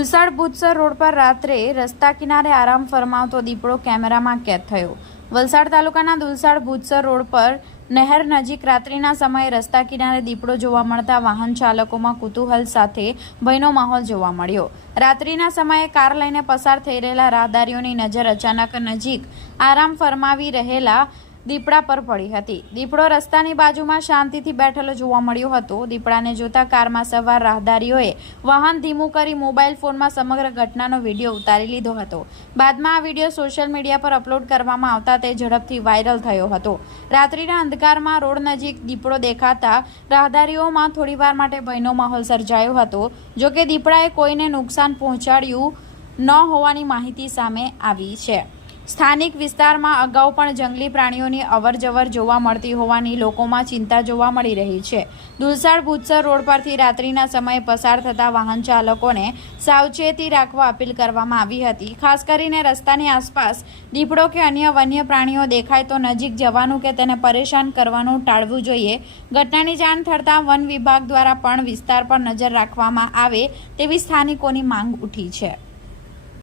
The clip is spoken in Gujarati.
દુલસાડ ભૂતસર રોડ પર રાત્રે રસ્તા કિનારે આરામ ફરમાવતો દીપડો કેમેરામાં કેદ થયો। વલસાડ તાલુકાના દુલસાડ ભૂતસર રોડ પર નહેર નજીક રાત્રિના સમયે રસ્તા કિનારે દીપડો જોવા મળતા વાહન ચાલકોમાં કુતૂહલ સાથે ભયનો માહોલ જોવા મળ્યો। રાત્રિના સમયે કાર લઈને પસાર થઈ રહેલા રાહદારીઓની નજર અચાનક નજીક આરામ ફરમાવી રહેલા દીપડા પર પડી હતી। દીપડો રસ્તાની બાજુમાં શાંતિથી બેઠેલો જોવા મળ્યો હતો। દીપડાને જોતા કારમાં સવાર રાહદારીઓએ વાહન ધીમું કરી મોબાઈલ ફોનમાં સમગ્ર ઘટનાનો વિડીયો ઉતારી લીધો હતો। બાદમાં આ વિડીયો સોશિયલ મીડિયા પર અપલોડ કરવામાં આવતા તે ઝડપથી વાયરલ થયો હતો। રાત્રિના અંધકારમાં રોડ નજીક દીપડો દેખાતા રાહદારીઓમાં થોડીવાર માટે ભયનો માહોલ સર્જાયો હતો। જોકે દીપડાએ કોઈને નુકસાન પહોંચાડ્યું ન હોવાની માહિતી સામે આવી છે। સ્થાનિક વિસ્તારમાં અગાઉ પણ જંગલી પ્રાણીઓની અવરજવર જોવા મળતી હોવાની લોકોમાં ચિંતા જોવા મળી રહી છે। દુલસાડ ભૂતસર રોડ પરથી રાત્રિના સમયે પસાર થતા વાહન ચાલકોને સાવચેતી રાખવા અપીલ કરવામાં આવી હતી। ખાસ કરીને રસ્તાની આસપાસ દીપડો કે અન્ય વન્ય પ્રાણીઓ દેખાય તો નજીક જવાનું કે તેને પરેશાન કરવાનું ટાળવું જોઈએ। ઘટનાની જાણ થતાં વન વિભાગ દ્વારા પણ વિસ્તાર પર નજર રાખવામાં આવે તેવી સ્થાનિકોની માંગ ઉઠી છે।